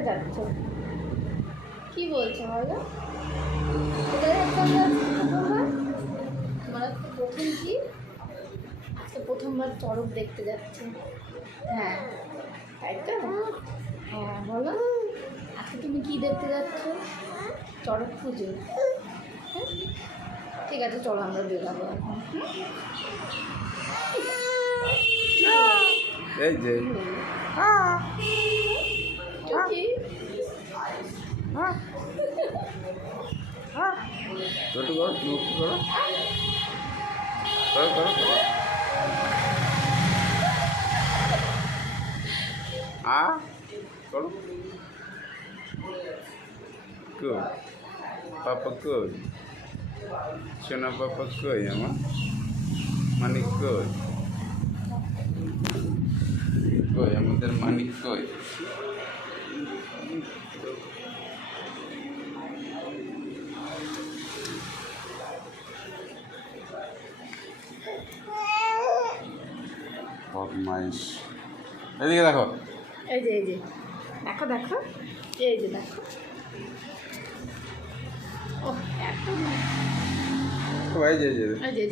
কোথায় যাচ্ছ? কি বলছো বলো? কোথায় যাচ্ছ? তোমার প্রথম কি? আজকে প্রথমবার চড়ক দেখতে যাচ্ছে। হ্যাঁ, তাই তো? হ্যাঁ বলো, আজকে তুমি কি দেখতে যাচ্ছ? চড়ক পুজো। হ্যাঁ, ঠিক আছে, চলো আমরা বেরোবো এখন। এই যে কি? ছোটো করো, মুখ করো, করো করো করো। করো। Good. Papa good. Shona Papa good, আমার মানিক কই? কই আমাদের মানিক কই? বদমাইশ। এদিকে দেখো। এই যে দেখো দেখো, এই যে দেখো। ও এত এই যে এই যে